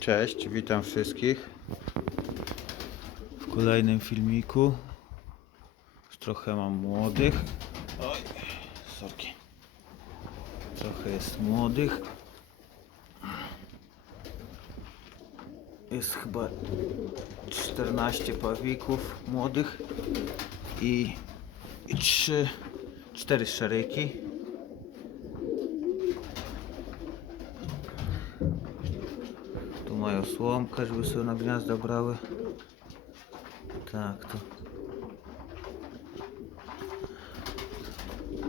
Cześć, witam wszystkich w kolejnym filmiku. Trochę mam młodych. Oj, sorki. Trochę jest młodych. Jest chyba 14 pawików młodych i, i 3, 4 szeryki. Tu mają słomkę, żeby sobie na gniazda brały. Tak, to.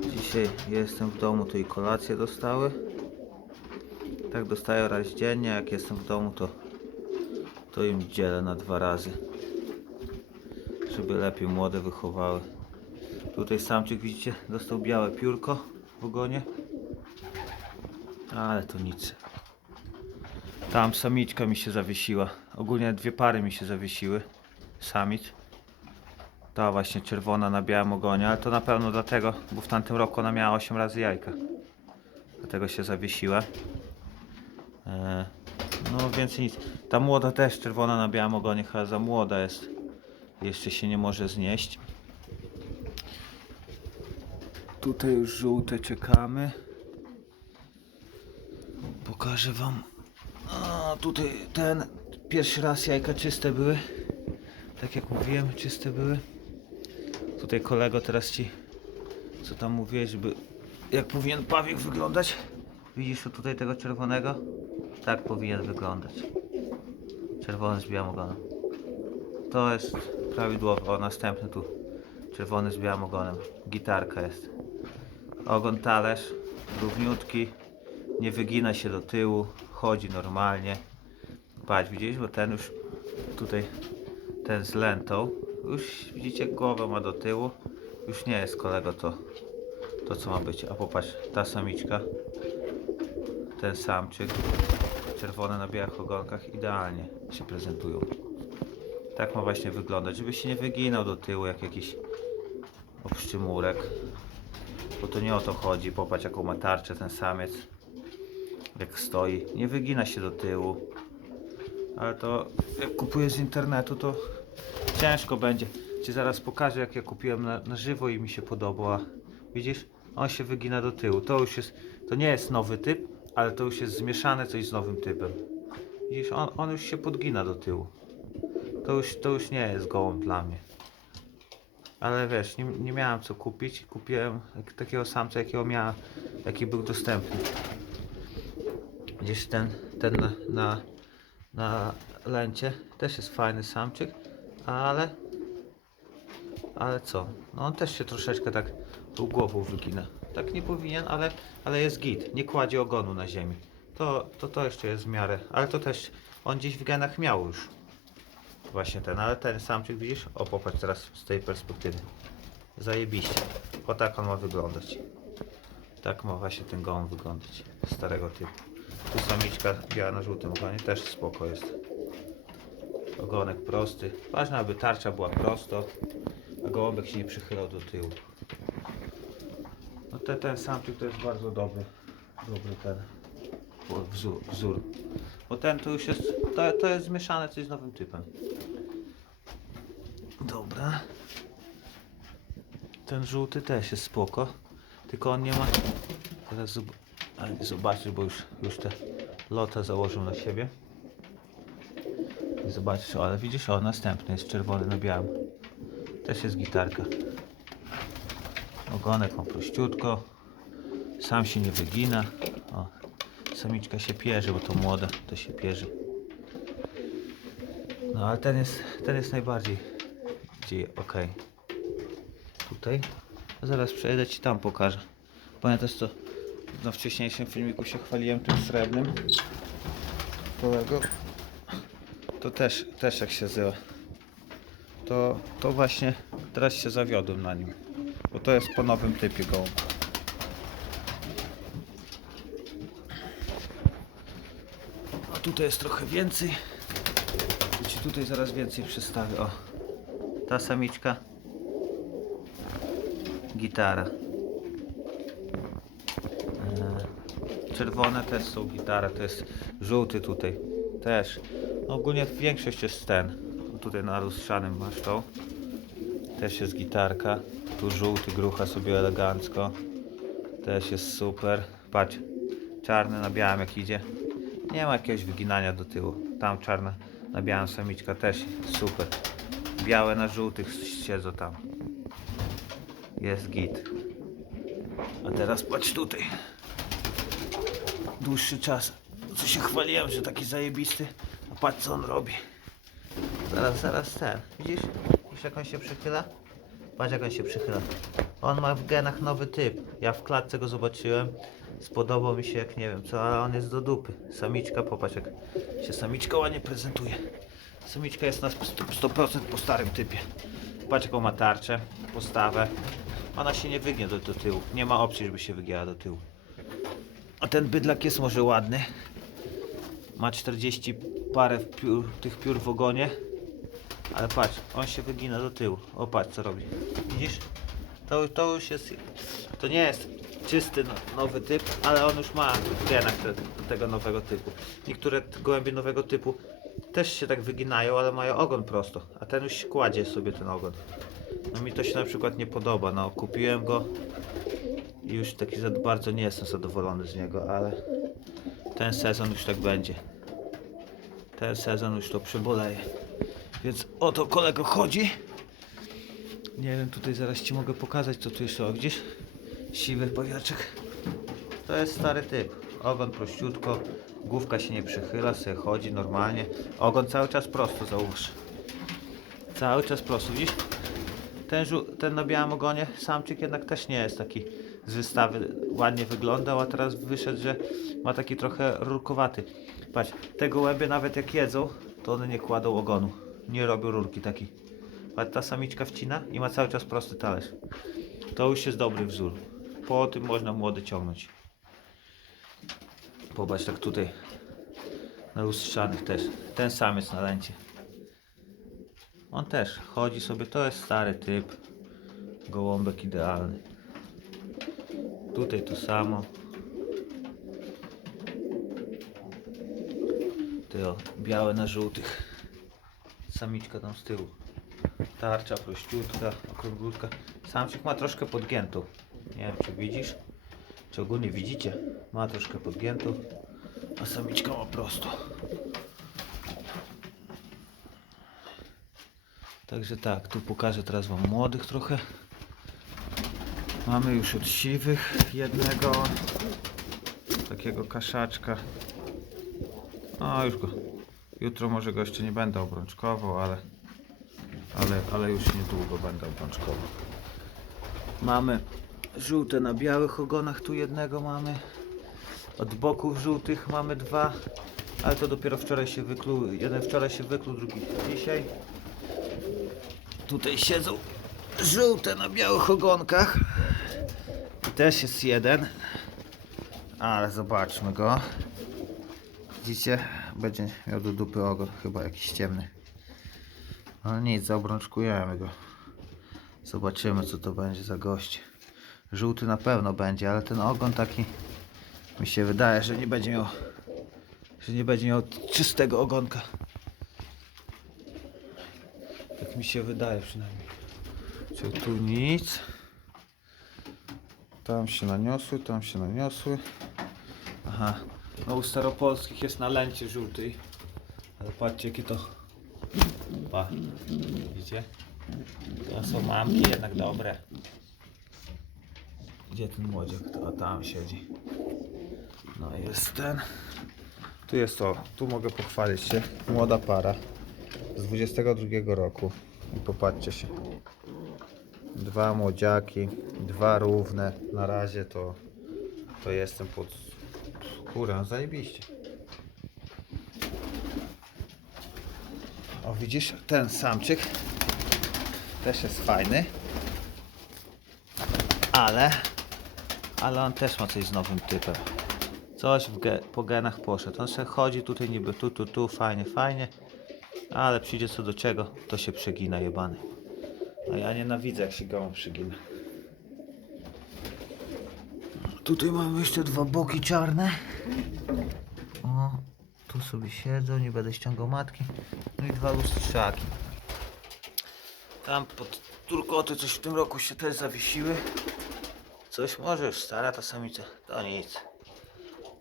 Dzisiaj jestem w domu, to i kolację dostały. Tak dostaję raz dziennie, jak jestem w domu, to, to im dzielę na dwa razy. Żeby lepiej młode wychowały. Tutaj samczyk, widzicie, dostał białe piórko w ogonie. Ale to nic. Tam samiczka mi się zawiesiła. Ogólnie dwie pary mi się zawiesiły. Samic. Ta właśnie czerwona na białym ogonie, ale to na pewno dlatego, bo w tamtym roku ona miała 8 razy jajka. Dlatego się zawiesiła. E, no więcej nic. Ta młoda też czerwona na białym ogonie, chyba za młoda jest. Jeszcze się nie może znieść. Tutaj już żółte czekamy. Pokażę wam. Tutaj ten pierwszy raz jajka czyste były. Tak jak mówiłem, czyste były. Tutaj kolego teraz ci co tam mówiłeś, żeby jak powinien pawik wyglądać. Widzisz tu tutaj tego czerwonego? Tak powinien wyglądać. Czerwony z białym ogonem. To jest prawidłowo. Następny tu czerwony z białym ogonem. Gitarka jest. Ogon talerz, równiutki, nie wygina się do tyłu, chodzi normalnie. Patrz, widzisz, bo ten już tutaj, ten z lentą, już widzicie, głowę ma do tyłu, już nie jest kolego to, to co ma być. A popatrz, ta samiczka, ten samczyk, czerwone na białych ogonkach, idealnie się prezentują. Tak ma właśnie wyglądać, żeby się nie wyginał do tyłu jak jakiś obszczymurek. Bo to nie o to chodzi, popatrz jaką ma tarczę ten samiec jak stoi, nie wygina się do tyłu. Ale to jak kupuję z internetu, to ciężko będzie. Ci zaraz pokażę, jak ja kupiłem na, na żywo i mi się podoba. Widzisz? On się wygina do tyłu. To już jest, to nie jest nowy typ, ale to już jest zmieszane coś z nowym typem. Widzisz? On, on już się podgina do tyłu. To już, to już nie jest gołąb dla mnie. Ale wiesz, nie, nie miałem co kupić. Kupiłem tak- takiego samca, jakiego miałem, jaki był dostępny. Gdzieś ten, ten na, na, na lęcie też jest fajny samczyk, ale ale co? No on też się troszeczkę tak tą głową wygina. Tak nie powinien, ale, ale jest git. Nie kładzie ogonu na ziemi. To, to to jeszcze jest w miarę. Ale to też on gdzieś w genach miał już. Właśnie ten, ale ten samczyk widzisz? O popatrz teraz z tej perspektywy. Zajebiście. O tak on ma wyglądać. Tak ma właśnie ten gołąb wyglądać. Starego typu. Tu samiczka biała na żółtym ogonie też spoko jest. Ogonek prosty. Ważne, aby tarcza była prosto, a gołąbek się nie przychylał do tyłu. No te, ten samczyk to jest bardzo dobry. Dobry ten wzór. wzór. Bo ten to już jest, to, to jest zmieszane coś z nowym typem. Dobra. Ten żółty też jest spoko. Tylko on nie ma. Teraz zob... a, nie zobaczysz, bo już, już te lota założył na siebie. Zobaczysz, ale widzisz, o, następny jest czerwony na białym. Też jest gitarka. Ogonek ma prościutko. Sam się nie wygina. O, samiczka się pierze, bo to młoda, to się pierze. No ale ten jest, ten jest najbardziej gdzie, ok. Tutaj. A zaraz przejdę ci tam pokażę. Pamiętasz co na wcześniejszym filmiku się chwaliłem tym srebrnym kolego. To też, też jak się zęła. To, to właśnie teraz się zawiodłem na nim. Bo to jest po nowym typie gołąb. A tutaj jest trochę więcej. Ci tutaj zaraz więcej przedstawię. O, ta samiczka. Gitara. Czerwone też są gitara, to jest żółty tutaj. Też. No ogólnie większość jest ten. Tutaj na lustrzanym masz tą. Też jest gitarka. Tu żółty grucha sobie elegancko. Też jest super. Patrz. Czarny na białym jak idzie. Nie ma jakiegoś wyginania do tyłu. Tam czarna na białym samiczka też super. Białe na żółtych siedzą tam. Jest git. A teraz patrz tutaj. Dłuższy czas. Co się chwaliłem, że taki zajebisty. A patrz co on robi. Zaraz, zaraz ten. Widzisz? Widzisz jak on się przychyla? Patrz jak on się przychyla. On ma w genach nowy typ. Ja w klatce go zobaczyłem. Spodobał mi się jak nie wiem co, ale on jest do dupy. Samiczka, popatrz jak się samiczka ładnie prezentuje. Samiczka jest na 100% po starym typie. Patrz jaką ma tarczę, postawę. Ona się nie wygnie do, do tyłu. Nie ma opcji, żeby się wygięła do tyłu. A ten bydlak jest może ładny. Ma 40 parę piór, tych piór w ogonie. Ale patrz, on się wygina do tyłu. O patrz co robi. Widzisz? To, to już jest. To nie jest czysty no, nowy typ, ale on już ma w genach te, tego nowego typu. Niektóre gołębie nowego typu też się tak wyginają, ale mają ogon prosto. A ten już kładzie sobie ten ogon. No mi to się na przykład nie podoba. No kupiłem go już taki za bardzo nie jestem zadowolony z niego, ale ten sezon już tak będzie. Ten sezon już to przeboleje. Więc o to kolego chodzi. Nie wiem, tutaj zaraz ci mogę pokazać co tu jeszcze. Gdzieś siwy powiaczek. To jest stary typ. Ogon prościutko, główka się nie przychyla, sobie chodzi normalnie. Ogon cały czas prosto załóż. Cały czas prosto, widzisz? Ten, ten na białym ogonie samczyk jednak też nie jest taki z wystawy ładnie wyglądał, a teraz wyszedł, że ma taki trochę rurkowaty. Patrz, te gołębie nawet jak jedzą, to one nie kładą ogonu. Nie robią rurki takiej. Patrz, ta samiczka wcina i ma cały czas prosty talerz. To już jest dobry wzór. Po tym można młody ciągnąć. Popatrz, tak tutaj na lustrzanych też. Ten samiec na lęcie. On też chodzi sobie, to jest stary typ. Gołąbek idealny. Tutaj to samo. Ty o, białe na żółtych. Samiczka tam z tyłu. Tarcza prościutka, okrąglutka. Samczyk ma troszkę podgiętą. Nie wiem czy widzisz, czy ogólnie widzicie. Ma troszkę podgiętą, a samiczka ma prosto. Także tak, tu pokażę teraz Wam młodych trochę. Mamy już od siwych jednego takiego kaszaczka. No już go. Jutro może go jeszcze nie będę obrączkował, ale, ale, ale już niedługo będę obrączkował. Mamy żółte na białych ogonach, tu jednego mamy. Od boków żółtych mamy dwa, ale to dopiero wczoraj się wykluł. Jeden wczoraj się wykluł, drugi dzisiaj. Tutaj siedzą żółte na białych ogonkach. Też jest jeden. Ale zobaczmy go. Widzicie? Będzie miał do dupy ogon, chyba jakiś ciemny. No nic, zaobrączkujemy go. Zobaczymy co to będzie za gość. Żółty na pewno będzie, ale ten ogon taki mi się wydaje, że nie będzie miał że nie będzie miał czystego ogonka. Tak mi się wydaje przynajmniej. Czyli tu nic. Tam się naniosły, tam się naniosły. Aha. No u staropolskich jest na lęcie żółtej. Ale patrzcie jakie to. Pa. Widzicie? To są mamki jednak dobre. Gdzie ten młodziek? To tam siedzi. No jest ten. Tu jest to. Tu mogę pochwalić się. Młoda para. Z 22 roku. I popatrzcie się. Dwa młodziaki, dwa równe. Na razie to, to jestem pod. Kurę, zajebiście. O, widzisz, ten samczyk też jest fajny. Ale, ale on też ma coś z nowym typem. Coś ge, po genach poszedł. On se chodzi tutaj niby tu, tu, tu, fajnie, fajnie. Ale przyjdzie co do czego, to się przegina jebany. A ja nienawidzę jak się gołąb przygina. Tutaj mamy jeszcze dwa boki czarne. O, tu sobie siedzą, nie będę ściągał matki. No i dwa lustrzaki. Tam pod turkoty coś w tym roku się też zawiesiły. Coś może już stara ta samica. To nic.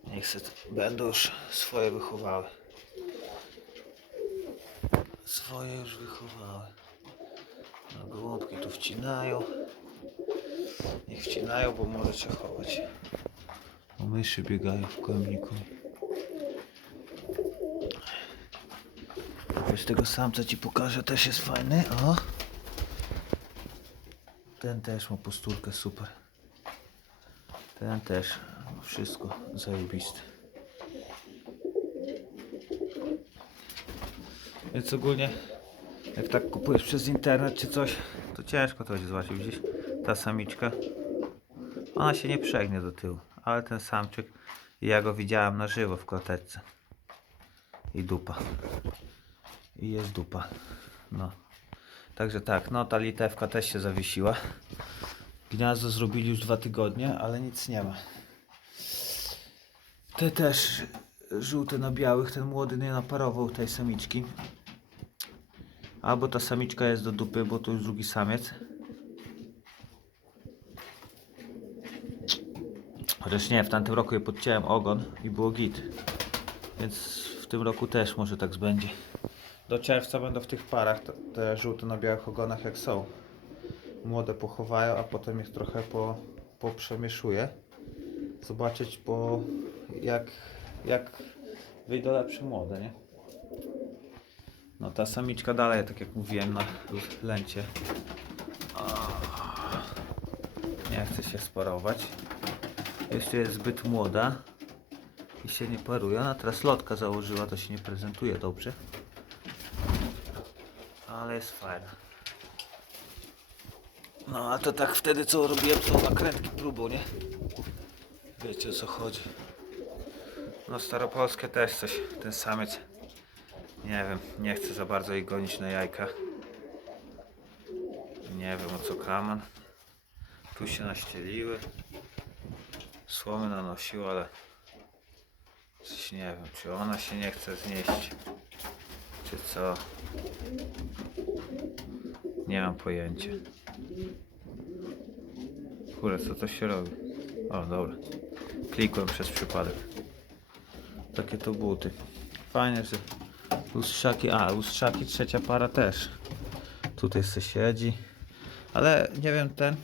Niech se będą już swoje wychowały. Swoje już wychowały. No gołąbki tu wcinają. Niech wcinają, bo może trzeba chować. O myszy biegają w kojemniku. Wiesz, tego samca ci pokażę, też jest fajny. O! Ten też ma posturkę super. Ten też. Wszystko zajebiste. Więc ogólnie jak tak kupujesz przez internet czy coś, to ciężko to będzie zobaczyć. Widzisz? Ta samiczka. Ona się nie przegnie do tyłu. Ale ten samczyk, ja go widziałem na żywo w klateczce. I dupa. I jest dupa. No. Także tak, no ta litewka też się zawiesiła. Gniazdo zrobili już dwa tygodnie, ale nic nie ma. Te też żółte na białych, ten młody nie naparował tej samiczki. Albo ta samiczka jest do dupy, bo to już drugi samiec. Chociaż nie, w tamtym roku je podciąłem ogon i było git. Więc w tym roku też może tak będzie. Do czerwca będą w tych parach te, te żółte na białych ogonach jak są. Młode pochowają, a potem ich trochę po, poprzemieszuję. Zobaczyć po jak, jak wyjdą lepsze młode, nie? No ta samiczka dalej, tak jak mówiłem, na lęcie. Nie chce się sparować. Jeszcze jest zbyt młoda i się nie paruje. Ona teraz lotka założyła, to się nie prezentuje dobrze. Ale jest fajna. No a to tak wtedy co robiłem, to nakrętki próbą, nie? Wiecie o co chodzi. No staropolskie też coś, ten samiec. Nie wiem, nie chcę za bardzo jej gonić na jajka. Nie wiem o co kaman. Tu się naścieliły. Słomy nanosił, ale coś nie wiem, czy ona się nie chce znieść, czy co. Nie mam pojęcia. Kurde, co to się robi? O, dobra. Klikłem przez przypadek. Takie to buty. Fajnie, że lustrzaki, a lustrzaki trzecia para też. Tutaj se siedzi. Ale nie wiem, ten,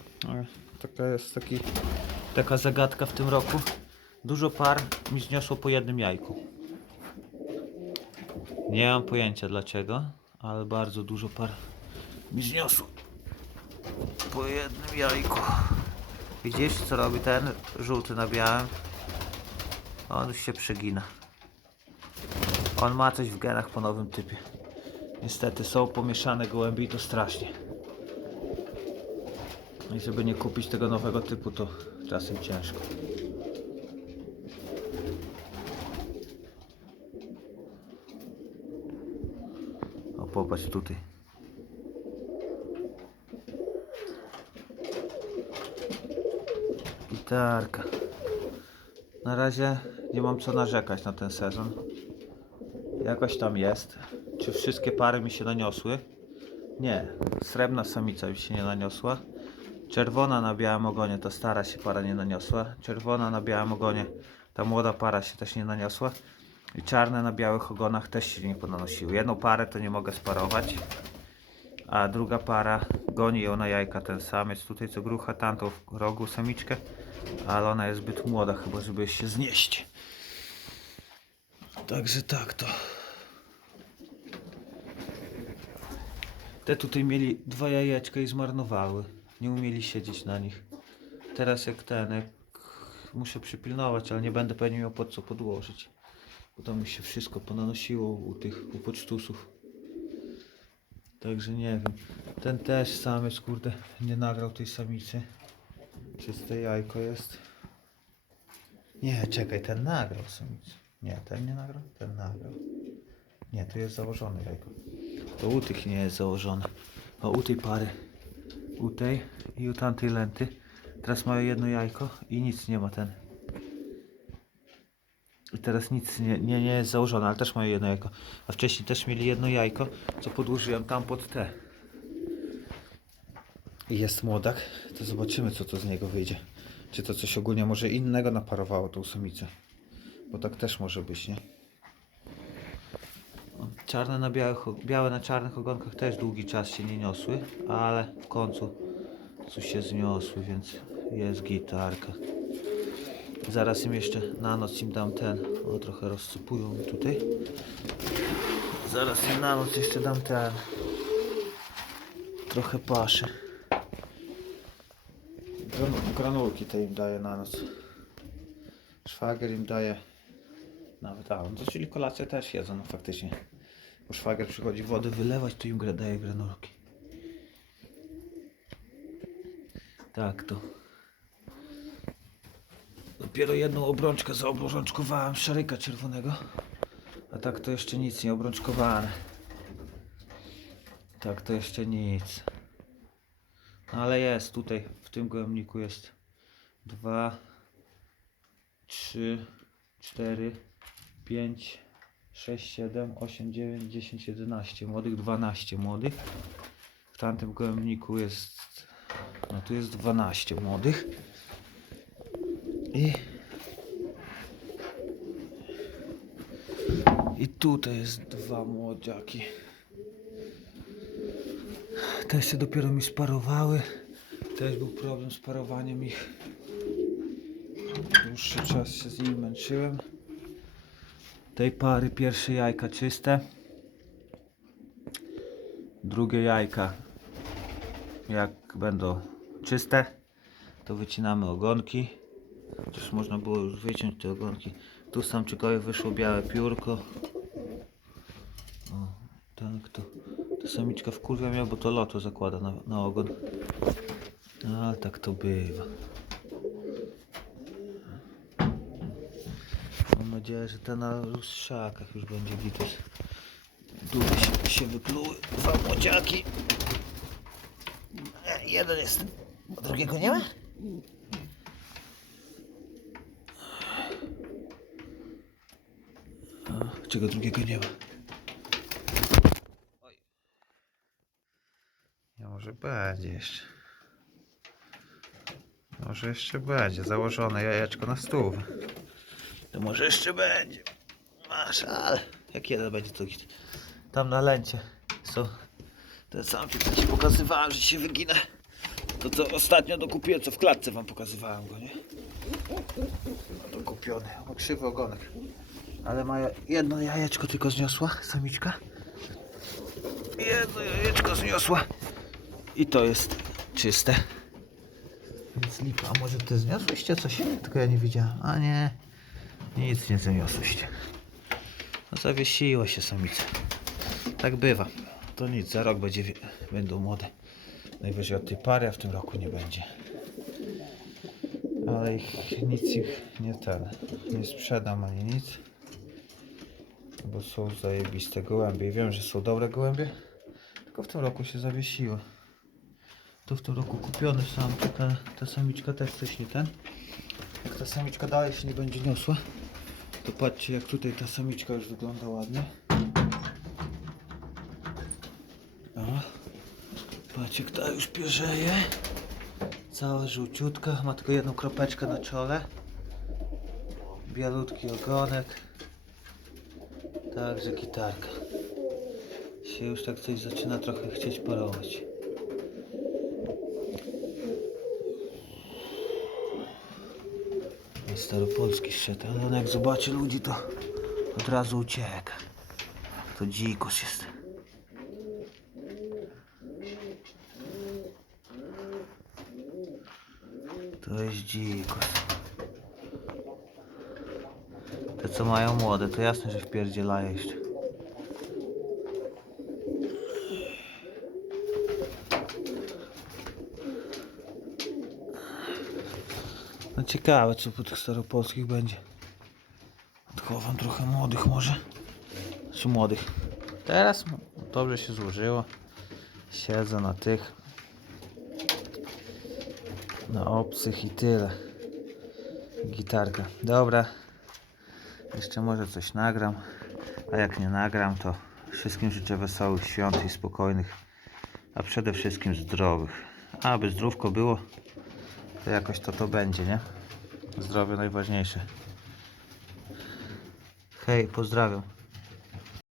taka jest taki, taka zagadka w tym roku. Dużo par mi zniosło po jednym jajku. Nie mam pojęcia dlaczego, ale bardzo dużo par mi zniosło po jednym jajku. Widzisz co robi ten żółty na białym? On już się przegina. On ma coś w genach po nowym typie. Niestety są pomieszane gołębie i to strasznie. I żeby nie kupić tego nowego typu to czasem ciężko. O popatrz tutaj. Gitarka. Na razie nie mam co narzekać na ten sezon. Jakoś tam jest. Czy wszystkie pary mi się naniosły? Nie. Srebrna samica mi się nie naniosła. Czerwona na białym ogonie, ta stara się para nie naniosła. Czerwona na białym ogonie, ta młoda para się też nie naniosła. I czarne na białych ogonach też się nie ponosiły. Jedną parę to nie mogę sparować. A druga para goni ją na jajka ten samiec. Tutaj co grucha tamtą w rogu samiczkę. Ale ona jest zbyt młoda chyba, żeby się znieść. Także tak to. Te tutaj mieli dwa jajeczka i zmarnowały. Nie umieli siedzieć na nich. Teraz jak ten, jak muszę przypilnować, ale nie będę pewnie miał pod co podłożyć. Bo to mi się wszystko ponanosiło u tych, u pocztusów. Także nie wiem. Ten też samiec, kurde, nie nagrał tej samicy. Czyste jajko jest. Nie, czekaj, ten nagrał samicę. Nie, ten nie nagrał? Ten nagrał. Nie, tu jest założone jajko. To u tych nie jest założone. A u tej pary. U tej i u tamtej lenty. Teraz mają jedno jajko i nic nie ma ten. I teraz nic nie, nie, nie jest założone, ale też mają jedno jajko. A wcześniej też mieli jedno jajko, co podłożyłem tam pod te. I jest młodak, to zobaczymy co to z niego wyjdzie. Czy to coś ogólnie może innego naparowało tą samicę. Bo tak też może być, nie? Czarne na białych, białe na czarnych ogonkach też długi czas się nie niosły, ale w końcu coś się zniosły, więc jest gitarka. Zaraz im jeszcze na noc im dam ten. O, trochę rozsypują mi tutaj. Zaraz im na noc jeszcze dam ten. Trochę paszy. Granu- Granulki te im daje na noc. Szwagier im daje nawet, a, no czyli kolację też jedzą, no faktycznie. Bo szwagier przychodzi wodę wylewać, to im gra- daje granulki. Tak to. Dopiero jedną obrączkę zaobrączkowałem szaryka czerwonego. A tak to jeszcze nic nie obrączkowane. Tak to jeszcze nic. No ale jest tutaj, w tym gołębniku jest dwa, trzy, cztery, pięć, sześć, siedem, osiem, dziewięć, dziesięć, jedenaście młodych, 12 młodych. W tamtym gołębniku jest, no tu jest 12 młodych. I i tutaj jest dwa młodziaki. Te się dopiero mi sparowały. Też był problem z parowaniem ich. Dłuższy czas się z nimi męczyłem. Tej pary pierwsze jajka czyste. Drugie jajka jak będą czyste to wycinamy ogonki. Chociaż można było już wyciąć te ogonki. Tu samczykowi wyszło białe piórko. O, tak to. Ta samiczka wkurwia mnie, bo to loto zakłada na, na ogon. Ale tak to bywa. Mam nadzieję, że ten na ruszakach już będzie gitus. Dudy się, się wypluły. Dwa młodziaki. Jeden jest. A drugiego nie ma? Czego drugiego nie ma? Oj. Może będzie jeszcze. Może jeszcze będzie założone jajeczko na stół. To może jeszcze będzie. Masz, ale jak jeden będzie to git. Tam na lęcie są te samki, co ci pokazywałem, że się wyginę. To co ostatnio dokupiłem, co w klatce wam pokazywałem go, nie? No to kupiony, ma krzywy ogonek. Ale ma jedno jajeczko tylko zniosła, samiczka. Jedno jajeczko zniosła. I to jest czyste. Więc lipa. A może ty zniosłyście coś? Tylko ja nie widziałem. A nie. Nic nie zniosłyście. No zawiesiła się samica. Tak bywa. To nic, za rok będzie, będą młode. Najwyżej od tej pary, a w tym roku nie będzie. Ale ich, nic ich nie ten, nie sprzedam ani nic. Bo są zajebiste gołębie. I wiem, że są dobre gołębie. Tylko w tym roku się zawiesiły. To w tym roku kupiony sam. Ta, ta samiczka też coś nie ten. Jak ta samiczka dalej się nie będzie niosła, to patrzcie jak tutaj ta samiczka już wygląda ładnie. O, patrzcie ta już pierzeje. Cała żółciutka, ma tylko jedną kropeczkę na czole. Bialutki ogonek. Także gitarka. Się już tak coś zaczyna trochę chcieć parować. Staropolski szedł, ale on jak zobaczy ludzi to od razu ucieka. To dzikus jest. To jest dzikus. Te co mają młode, to jasne, że wpierdzielają jeszcze. No ciekawe co po tych staropolskich będzie. Odchowam trochę młodych może. Czy młodych. Teraz dobrze się złożyło. Siedzę na tych. Na obcych i tyle. Gitarka. Dobra. Jeszcze może coś nagram. A jak nie nagram to wszystkim życzę wesołych świąt i spokojnych. A przede wszystkim zdrowych. Aby zdrówko było to jakoś to to będzie, nie? Zdrowie najważniejsze. Hej, pozdrawiam.